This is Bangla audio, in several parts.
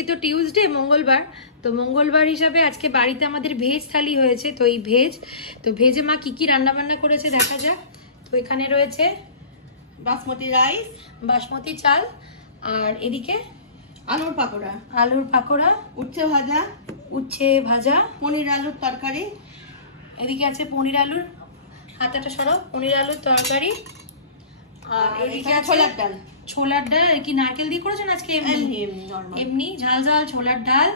আজকে তো টিউসডে, মঙ্গলবার। তো মঙ্গলবার হিসাবে আজকে বাড়িতে আমাদের ভেজ থালি হয়েছে। তো এই ভেজে মা কি কি রান্না বান্না করেছে দেখা যাক। তো এখানে রয়েছে বাসমতি রাইস, বাসমতি চাল, আর এদিকে আলুর পাকোড়া, উচ্ছে ভাজা, পনির আলুর তরকারি। এদিকে আছে পনির আলুর, হাতাটা সরাও, পনির আলুর তরকারি। আর এদিকে ছোলার ডাল। কি নারকেল দিয়ে করেছেন আজকে? এমনি ঝাল ঝাল ছোলার ডাল।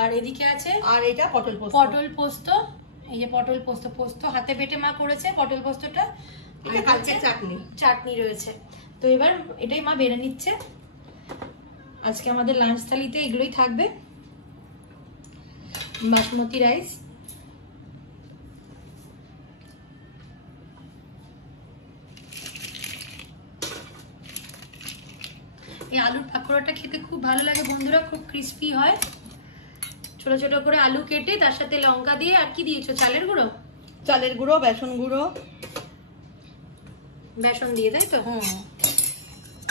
আর এদিকে আছে, আর এটা পটল পোস্ত। এই যে পটল পোস্ত হাতে বেটে মা করেছে পটল পোস্তটা। চাটনি রয়েছে। তো এবার এটাই মা বেড়ে নিচ্ছে। আজকে আমাদের লাঞ্চ থালিতে এগুলোই থাকবে। বাসমতি রাইস, এই আলুর পাকোড়াটা খেতে খুব ভালো লাগে বন্ধুরা, খুব ক্রিস্পি হয়। ছোট ছোট করে আলু কেটে তার সাথে লঙ্কা দিয়ে, আর কি দিয়েছো? চালের গুঁড়ো, বেসন দিয়ে, তাই তো?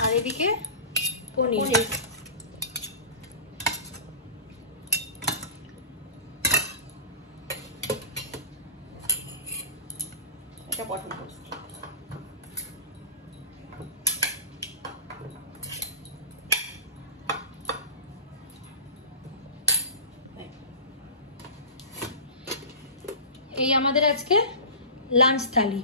আর এদিকে পনির। এই আমাদের আজকে লাঞ্চ থালি।